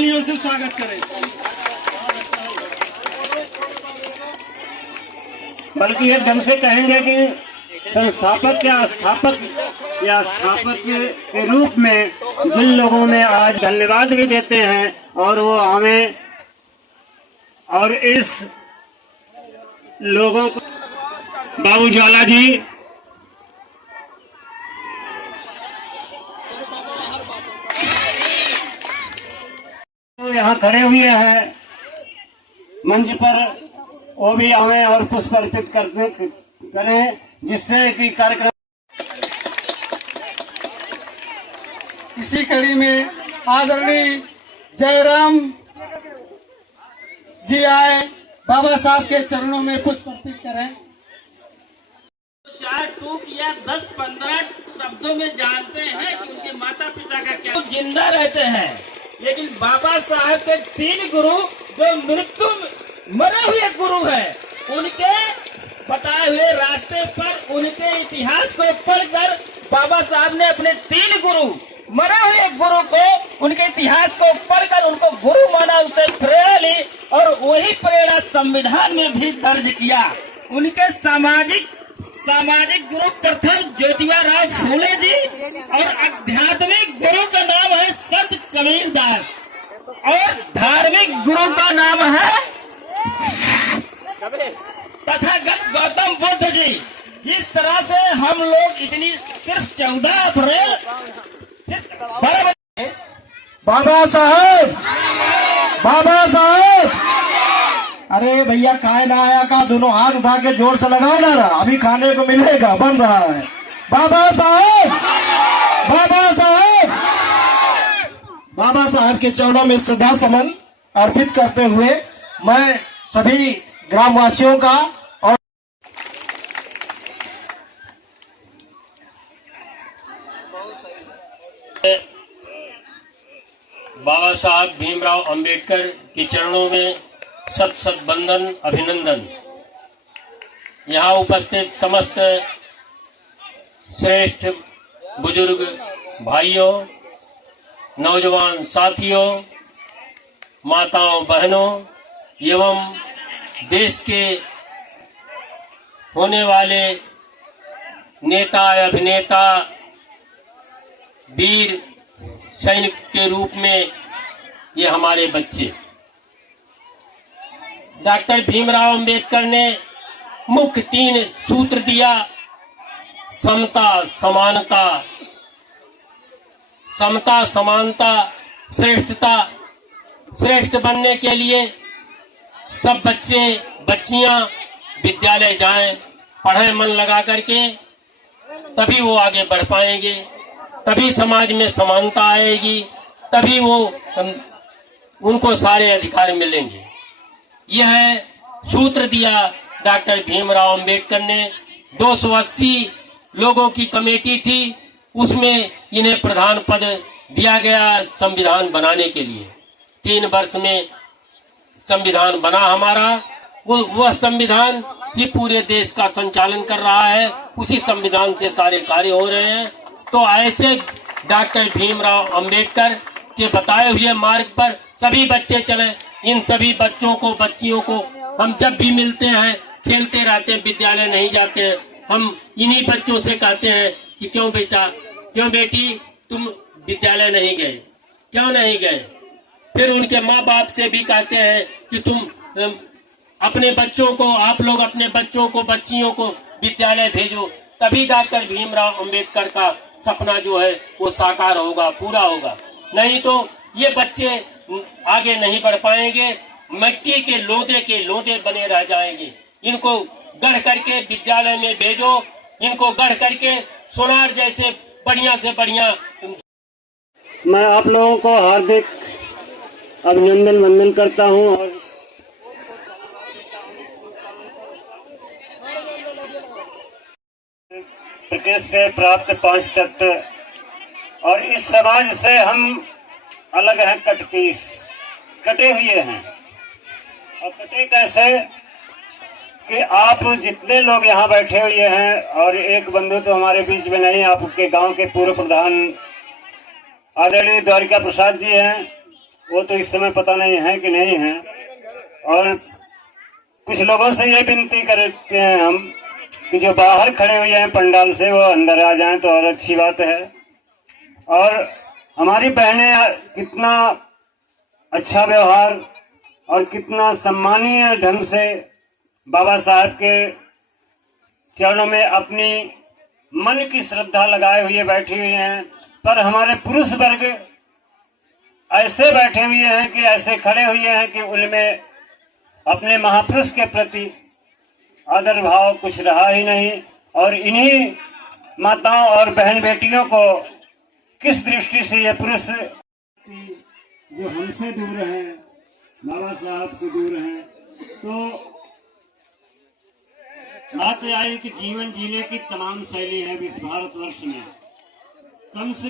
तालियों से स्वागत करें। बल्कि एक ढंग से कहेंगे कि संस्थापक या स्थापक के रूप में जिन लोगों ने आज धन्यवाद भी देते हैं और वो हमें और इस लोगों को बाबू ज्वाला जी, तो यहाँ खड़े हुए हैं मंच पर, वो भी हमें और पुष्प अर्पित करें जिससे कि कार्यक्रम। इसी कड़ी में आदरणीय जयराम जी आए, बाबा साहब के चरणों में पुष्प अर्पित करें। 4 टूक या 10-15 शब्दों में जानते हैं कि उनके माता पिता का क्या। जिंदा रहते हैं, लेकिन बाबा साहब के 3 गुरु जो मृत्यु मरे हुए गुरु हैं, उनके बताए हुए रास्ते पर उनके इतिहास को पढ़कर बाबा साहब ने अपने 3 गुरु मरे हुए गुरु को, उनके इतिहास को पढ़कर उनको गुरु माना, उनसे प्रेरणा ली और वही प्रेरणा संविधान में भी दर्ज किया। उनके सामाजिक गुरु प्रथम ज्योतिबा राव फूले जी और आध्यात्मिक गुरु का नाम है संत कबीर दास और धार्मिक गुरु का नाम है तथागत गौतम बुद्ध जी। जिस तरह से हम लोग इतनी सिर्फ 14 अप्रैल बाबा साहब अरे भैया खाए ना आया का दोनों हाथ उठा के जोर से लगाओ ना, अभी खाने को मिलेगा, बन रहा है। बाबा साहब के चरणों में श्रद्धा सुमन अर्पित करते हुए मैं सभी ग्रामवासियों का और बाबा साहब भीमराव अंबेडकर के चरणों में सत सत वंदन अभिनंदन। यहाँ उपस्थित समस्त श्रेष्ठ बुजुर्ग भाइयों, नौजवान साथियों, माताओं बहनों एवं देश के होने वाले नेता अभिनेता वीर सैनिक के रूप में ये हमारे बच्चे। डॉक्टर भीमराव अंबेडकर ने मुख्य 3 सूत्र दिया: समता, समानता, श्रेष्ठता। श्रेष्ठ बनने के लिए सब बच्चे बच्चियां विद्यालय जाएं, पढ़ें मन लगा करके, तभी वो आगे बढ़ पाएंगे, तभी समाज में समानता आएगी, तभी वो उनको सारे अधिकार मिलेंगे। यह सूत्र दिया डॉक्टर भीमराव अंबेडकर ने। 280 लोगों की कमेटी थी, उसमें इन्हें प्रधान पद दिया गया संविधान बनाने के लिए। 3 वर्ष में संविधान बना हमारा। वह संविधान ही पूरे देश का संचालन कर रहा है, उसी संविधान से सारे कार्य हो रहे हैं। तो ऐसे डॉक्टर भीमराव अंबेडकर के बताए हुए मार्ग पर सभी बच्चे चलें। इन सभी बच्चों को, बच्चियों को हम जब भी मिलते हैं खेलते रहते हैं, विद्यालय नहीं जाते हैं, हम इन्हीं बच्चों से कहते हैं कि क्यों बेटा, क्यों बेटी तुम विद्यालय नहीं गए, क्यों नहीं गए। फिर उनके माँ बाप से भी कहते हैं कि तुम अपने बच्चों को, आप लोग अपने बच्चों को, बच्चियों को विद्यालय भेजो, तभी डॉक्टर भीमराव अंबेडकर का सपना जो है वो साकार होगा, पूरा होगा। नहीं तो ये बच्चे आगे नहीं बढ़ पाएंगे, मिट्टी के लोंदे बने रह जाएंगे। इनको गढ़ करके विद्यालय में भेजो, इनको गढ़ करके सोनार जैसे बढ़िया से बढ़िया। मैं आप लोगों को हार्दिक अभिनंदन वंदन करता हूं और प्रकृति से प्राप्त 5 तत्व और इस समाज से हम अलग हैं, कटे हुए हैं। और कटे कैसे कि आप जितने लोग यहाँ बैठे हुए हैं, और एक बंधु तो हमारे बीच में नहीं, आपके गांव के पूर्व प्रधान आदरणीय द्वारिका प्रसाद जी हैं, वो तो इस समय पता नहीं है कि नहीं है। और कुछ लोगों से ये विनती करते हैं हम कि जो बाहर खड़े हुए हैं पंडाल से, वो अंदर आ जाएं तो और अच्छी बात है। और हमारी बहनें कितना अच्छा व्यवहार और कितना सम्मानीय ढंग से बाबा साहब के चरणों में अपनी मन की श्रद्धा लगाए हुए बैठी हुई हैं। पर हमारे पुरुष वर्ग ऐसे बैठे हुए हैं कि ऐसे खड़े हुए हैं कि उनमें अपने महापुरुष के प्रति आदर भाव कुछ रहा ही नहीं। और इन्हीं माताओं और बहन बेटियों को किस दृष्टि से ये पुरुष जो हमसे दूर हैं, बाबा साहब से दूर हैं, तो बात आई कि जीवन जीने की तमाम शैली है इस भारतवर्ष में। कम से